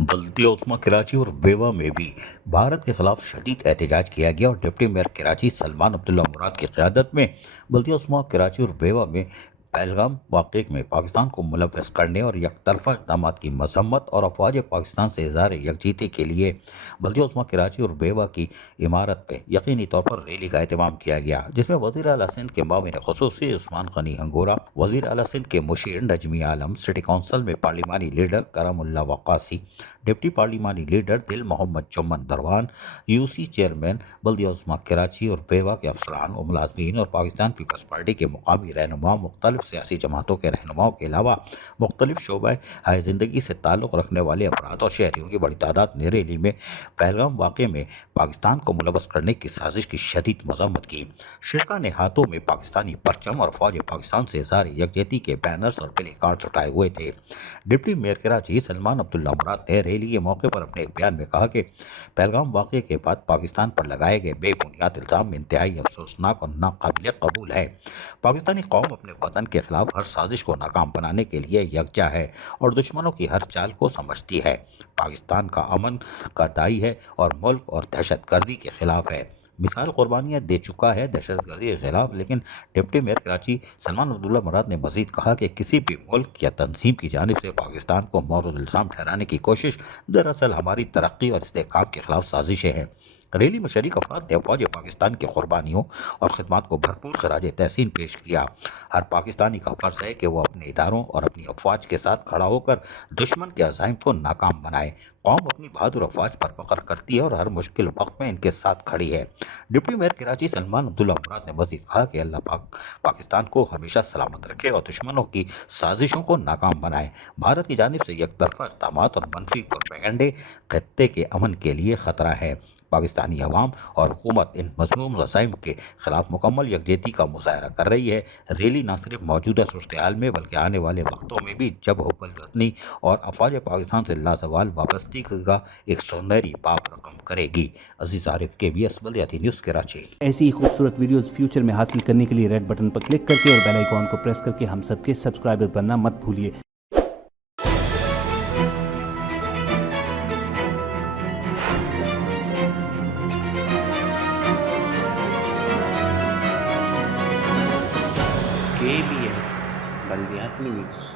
بلدیہ عظمیٰ کراچی اور بیوا میں بھی بھارت کے خلاف شدید احتجاج کیا گیا اور ڈپٹی میئر کراچی سلمان عبداللہ مراد کی قیادت میں بلدیہ عظمیٰ کراچی اور بیوا میں پہلگام واقعے میں پاکستان کو ملوث کرنے اور یک طرفہ اقدامات کی مذمت اور افواج پاکستان سے اظہار یکجہتی کے لیے بلدیہ عظمیٰ کراچی اور بیوا کی عمارت پہ یقینی طور پر ریلی کا اہتمام کیا گیا، جس میں وزیر اعلیٰ سندھ کے معاون خصوصی عثمان غنی انگورہ، وزیر اعلیٰ سندھ کے مشیر نجمی عالم، سٹی کونسل میں پارلیمانی لیڈر کرم اللہ وقاصی، ڈپٹی پارلیمانی لیڈر دل محمد چمن دروان، یو سی چیئرمین بلدیہ عظمیٰ کراچی اور بیوا کے افسران و ملازمین اور پاکستان پیپلز پارٹی کے مقامی رہنما، مختلف سیاسی جماعتوں کے رہنماؤں کے علاوہ مختلف شعبۂ حیاتِ زندگی سے تعلق رکھنے والے افراد اور شہریوں کی بڑی تعداد نے ریلی میں پہلگام واقعے میں پاکستان کو ملوث کرنے کی سازش کی شدید مذمت کی۔ شرکا نے ہاتھوں میں پاکستانی پرچم اور فوج پاکستان سے اظہار یکجہتی کے بینرز اور پلے کارڈز اٹھائے ہوئے تھے۔ ڈپٹی میئر کراچی سلمان عبداللہ مراد نے ریلی کے موقع پر اپنے ایک بیان میں کہا کہ پہلگام واقعے کے بعد پاکستان پر لگائے گئے بے بنیاد الزام انتہائی افسوسناک اور ناقابل قبول ہے۔ پاکستانی قوم اپنے وطن کے خلاف ہر سازش کو ناکام بنانے کے لیے یکجا ہے اور دشمنوں کی ہر چال کو سمجھتی ہے۔ پاکستان کا امن کا داعی ہے اور ملک اور دہشت گردی کے خلاف ہے۔ مثال قربانیاں دے چکا ہے دہشت گردی کے خلاف، لیکن ڈپٹی میئر کراچی سلمان عبداللہ مراد نے مزید کہا کہ کسی بھی ملک یا تنظیم کی جانب سے پاکستان کو مورد الزام ٹھہرانے کی کوشش دراصل ہماری ترقی اور استحکام کے خلاف سازشیں ہیں۔ ریلی میں شریک افراد نے فوج پاکستان کی قربانیوں اور خدمات کو بھرپور خراج تحسین پیش کیا۔ ہر پاکستانی کا فرض ہے کہ وہ اپنے اداروں اور اپنی افواج کے ساتھ کھڑا ہو کر دشمن کے عزائم کو ناکام بنائے۔ قوم اپنی بہادر افواج پر فخر کرتی ہے اور ہر مشکل وقت میں ان کے ساتھ کھڑی ہے۔ ڈپٹی میئر کراچی سلمان عبداللہ مراد نے مزید کہا کہ اللہ پاک پاکستان کو ہمیشہ سلامت رکھے اور دشمنوں کی سازشوں کو ناکام بنائے۔ بھارت کی جانب سے یک طرفہ اقدامات اور منفی پروپیگنڈے خطے کے امن کے لیے خطرہ ہے۔ پاکستانی عوام اور حکومت ان مذموم رسائم کے خلاف مکمل یکجہتی کا مظاہرہ کر رہی ہے۔ ریلی نہ صرف موجودہ صورتحال میں بلکہ آنے والے وقتوں میں بھی جب حب الوطنی اور افواج پاکستان سے لازوال وابستگی کا ایک سنہری باب رقم کرے گی۔ عزیز عارف KBS بلدیاتی نیوز کراچی۔ ایسی ہی خوبصورت ویڈیوز فیوچر میں حاصل کرنے کے لیے ریڈ بٹن پر کلک کر کے اور بیل آئیکن کو پریس کر کے ہم سب کے سبسکرائبر بننا مت بھولیے۔ KBS بلدیاتی نیوز۔